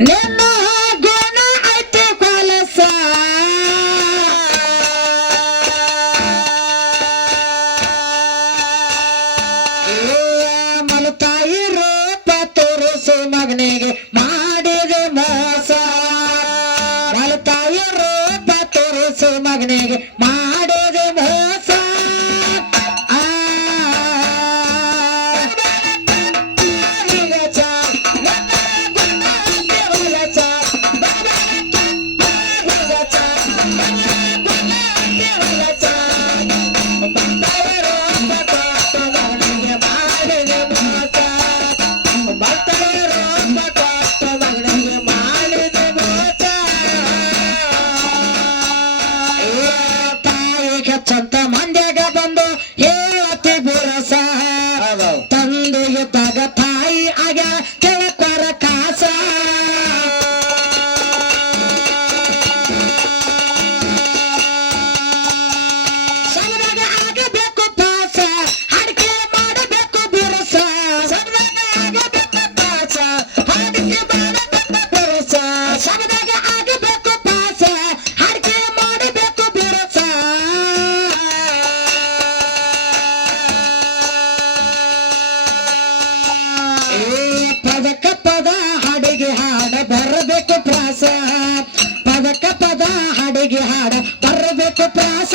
ನನ್ನ ಗುಣ ಐತೆ ಕಲಸ? ಮಲತಾಯಿ ರೂಪ ತೋರಿಸು ಮಗನಿಗೆ ಮಾಡಿದೆ ಮೋಸ. ಮಲತಾಯಿ ರೂಪ ತೋರಿಸು ಮಗನಿಗೆ ಮಾಡಿ ದಾಸ ಪದಕ ಪದ ಹಾಡಿಗೆ ಹಾಡ ಬರಬೇಕು ಪ್ರಾಸ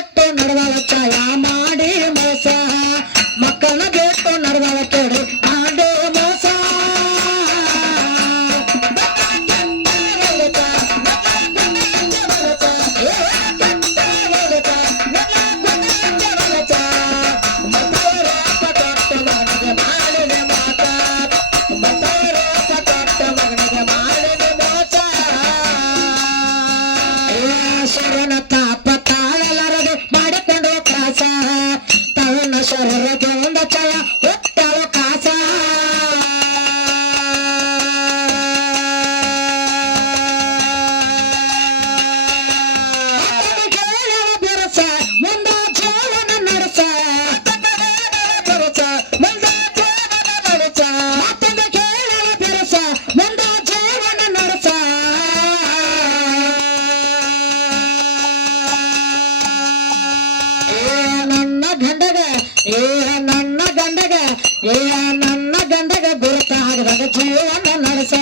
ಏ ನನ್ನ ಗಂಡಗ ಏ ನನ್ನ ಗಂಡಗ ಗುರುತ ಆಗದಾಗ ಜೀವನ ನಡೆಸ.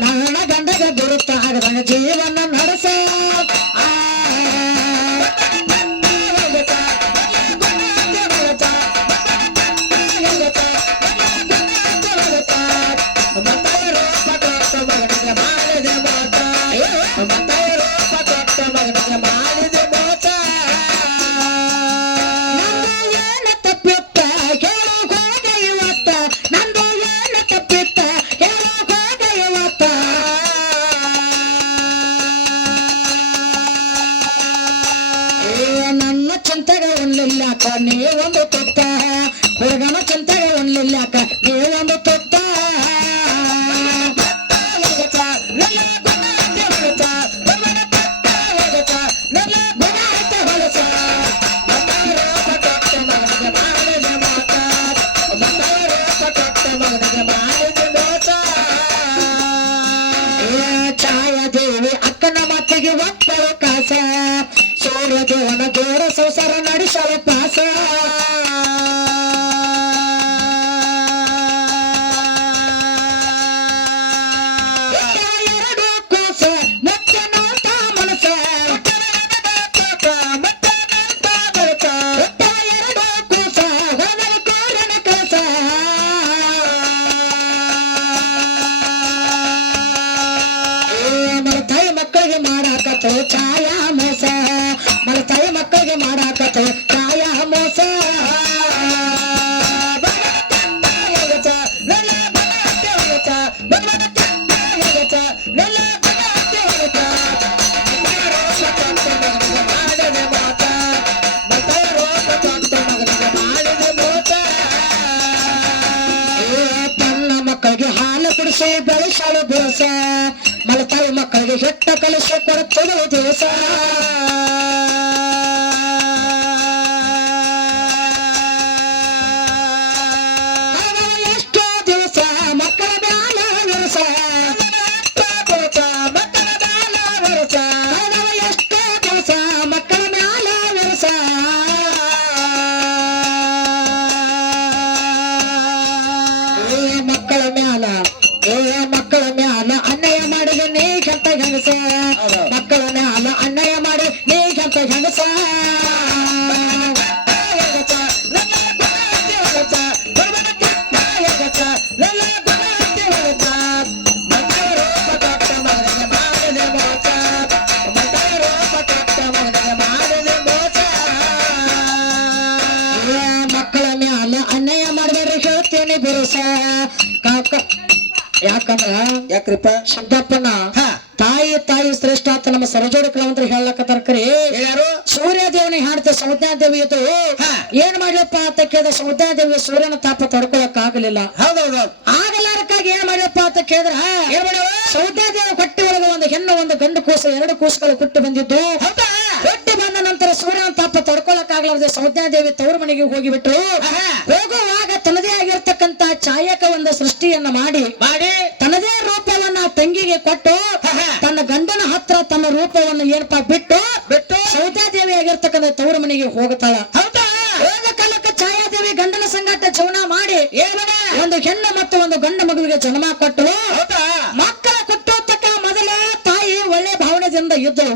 ನನ್ನ ಗಂಡಗ ಗುರುತ ಆಗದಾಗ ಜೀವನ ನಡೆಸ. கண்ணீர் வந்து தொத்தா ದಿವಸ ಮಲತಾಯಿ ಮಕ್ಕಳಿಗೆ ಹೆಟ್ಟ ಕಲಿಸಿ ಕೊಡುತ್ತದೆ ದಿವಸ ಯಾಕ್ರಿಪ್ಪ ಶಬ್ದಪ್ಪನ ತಾಯಿ ತಾಯಿ ಶ್ರೇಷ್ಠ ಅಂತ ನಮ್ಮ ಸರಜೋರ ಕಲಾವಂತರು ಹೇಳಕತ್ತಾರ ಕರಿ ಯಾರು ಸೂರ್ಯ ದೇವನಿ ಹಾಡ್ತ ಸೌದ್ಯಾದೇವಿ ಇದು ಹಾ. ಏನ್ ಮಾಡ್ಲಪ್ಪ ಅಂತ ಕೇಳಿದ ಸೌದ್ಯಾದೇವಿ ಸೂರ್ಯನ ತಾಪ ತಡ್ಕೊಳಕ್ ಆಗಲಿಲ್ಲ ಹೌದೌದು ಆಗಲಾರಕ್ಕಾಗಿ ಏನ್ ಮಾಡ್ಯಪ್ಪ ಅಂತ ಕೇಳಿದ್ರ? ಏನ್ ಮಾಡ್ಯಾವ? ಸೌದ್ಯಾದೇವಿ ಕೊಟ್ಟಿ ಒಳಗೆ ಒಂದು ಹೆಣ್ಣು ಒಂದು ಗಂಡು ಕೂಸು ಎರಡು ಕೂಸುಗಳು ಕೊಟ್ಟು ಬಂದಿದ್ದು. ಹೌದಾ? ಕೊಟ್ಟು ಬಂದ ನಂತರ ಸೂರ್ಯನ ತಾಪ ತಡ್ಕೊಳಕ್ ಆಗ್ಲಾರ್ದೆ ಸೌದ್ಯಾದೇವಿ ತವರು ಮನೆಗೆ ಹೋಗಿಬಿಟ್ರು. ಹೋಗುವಾಗ ತನ್ನದೇ ಆಗಿರ್ತಕ್ಕಂತ ಛಾಯಕ ಒಂದು ಸೃಷ್ಟಿಯನ್ನ ಮಾಡಿ ಮಾಡಿ. ತನ್ನದೇ ಕೊಟ್ಟು ತನ್ನ ಗಂಡನ ಹತ್ರ ತನ್ನ ರೂಪವನ್ನು ಏನಪ್ಪಾ ಬಿಟ್ಟು ಬಿಟ್ಟು ಸೌತಾದೇವಿ ಆಗಿರ್ತಕ್ಕಂಥ ತವರು ಮನೆಗೆ ಹೋಗುತ್ತಾಳ. ಹೌದಾ? ಕಾಲಕ್ಕೆ ಛಾಯಾದೇವಿ ಗಂಡನ ಸಂಗಾಟ ಜೀವನ ಮಾಡಿ ಒಂದು ಹೆಣ್ಣು ಮತ್ತು ಒಂದು ಗಂಡ ಮಗುವಿಗೆ ಜನ್ಮ ಕೊಟ್ಟು ಮಕ್ಕಳ ಕೊಟ್ಟೋತಕ್ಕ ಮೊದಲ ತಾಯಿ ಒಳ್ಳೆ ಭಾವನೆದಿಂದ ಇದ್ದಳು.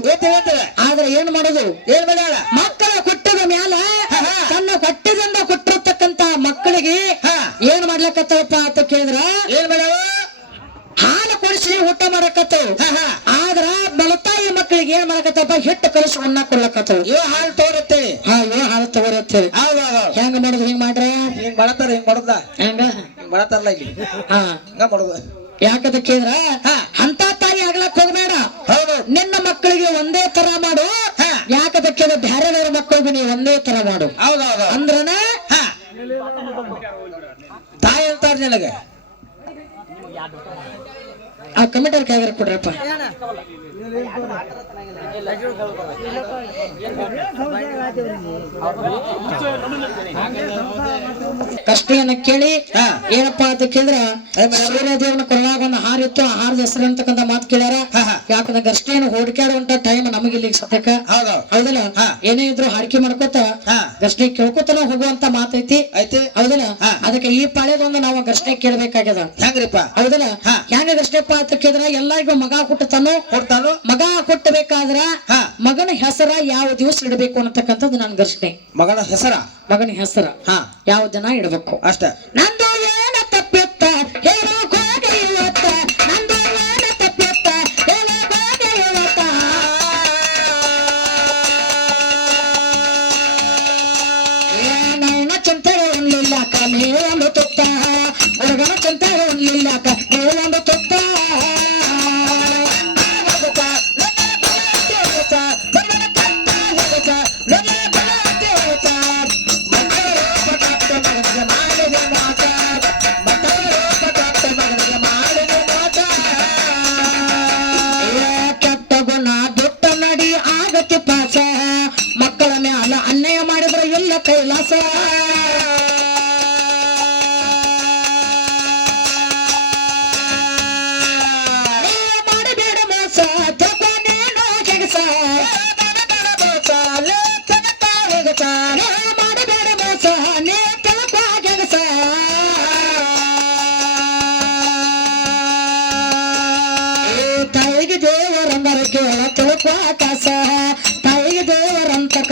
ಆದ್ರೆ ಏನ್ ಮಾಡೋದು? ಏನ್ ಮಾಡ್ಯಾಳ ಹಿಟ್ಟು ಕಲಿಸಿ ಅನ್ನ ಕೊಡ್ಲಕತ್ತವು ಇವ ಹಾಲು ತೋರತ್ತೇಳಿ ಹಾ ಇವ ಹಾಲು ತಗೋರತ್ತೇಳಿ ಹೌದೌದು ಹೆಂಗ ಮಾಡುದು ಹಿಂಗ್ ಮಾಡ್ರ? ಹಿಂಗ್ ಮಾಡತಾರ ಹಿಂಗ್ ಮಾಡುದ? ಹೆಂಗ? ಹಿಂಗ್ ಮಾಡತಾರಲ್ಲ ಇಲ್ಲಿ. ಹಾ. ಹಿಂಗ ಮಾಡುದ. ಯಾಕಂತ ಕೇಳಿದ್ರ. ಅಂತ ತಾಯಿ ಆಗ್ಲಕ್ ಹೋಗ್ಬೇಡ. ಹೌದು. ನಿನ್ನ ಮಕ್ಕಳಿಗೆ ಒಂದೇ ತರ ಮಾಡು. ಹಾ. ಯಾಕಂತ ಕೇಳಿದ್ರೆ? ಬೇರೆ ಮಕ್ಕಳಿಗೆ ನೀವು ಒಂದೇ ತರ ಮಾಡು. ಹೌದೌದು ಅಂದ್ರನ? ಹಾ. ತಾಯಿ ಅಂತಾರ ನಿನಗೆ. ಆ ಕಮಿಟರ್ ಕೈಗಾರ ಕೊಡ್ರಪ್ಪ. ಕಷ್ಟ ಕೇಳಿ ಏನಪ್ಪ ಏನಪ್ಪಾ ಅಂತ ಕೇಳಿದ್ರ ದೇವನ? ಸೂರ್ಯದೇವನ ಕೊರಳಾಗ ಒಂದು ಹಾರ ಇತ್ತು ಆ ಹಾರದ ಹೆಸರು ಅಂತಕ್ಕಂಥ ಮಾತು ಕೇಳ್ಯಾರ. ಯಾಕಂದ್ರೆ ಗಷ್ಟೇನು ಹುಡುಕ್ಯಾಡುವಂತ ಟೈಮ್ ನಮಗೆ ಇಲ್ಲಿ ಸದ್ಯಕ್ಕ. ಹೌದಲ್ಲ? ಹಾ. ಏನೇ ಇದ್ರು ಹಾಡಿಕೆ ಮಾಡ್ಕೋತ ಹಾ. ಕೇಳ್ಕೊತಾನ ಹೋಗುವಂತ ಮಾತೈತಿ. ಐತಿ ಹೌದಲ್ಲ. ಅದಕ್ಕೆ ಈ ಪಾಳ್ಯದೊಂದು ನಾವು ಗಷ್ಟೇ ಕೇಳ್ಬೇಕಾಗ್ಯದ. ಹೆಂಗ್ರಿಪ್ಪ. ಹೌದಲ್ಲ? ಹಾ. ಹೆಂಗ ಗಷ್ಟೆಪ್ಪ? ಅಂತ ಕೇಳಿದ್ರ ಎಲ್ಲರಿಗೂ ಮಗ ಹುಟ್ಟತಾನು ಕೊಡ್ತಾನು ಮಗ ಕೊಟ್ಟಬೇಕಾದ್ರ ಹಾ. ಮಗನ ಹೆಸರ ಯಾವ ದಿವಸ ಇಡಬೇಕು ಅನ್ನತಕ್ಕಂಥದ್ದು ನನ್ ಘರ್ಷಣೆ. ಮಗನ ಹೆಸರ? ಮಗನ ಹೆಸರ ಹಾ. ಯಾವ ದಿನ ಇಡಬೇಕು? ಅಷ್ಟ. ನಂದು ಮಕ್ಕಳ ಮ್ಯಾಲ ಅನ್ಯಾಯ ಮಾಡಿದ್ರ ಇಲ್ಲ ಕೈಲಾಸ. ಮಾಡಬೇಡ ಮೋಸ ತಗೋ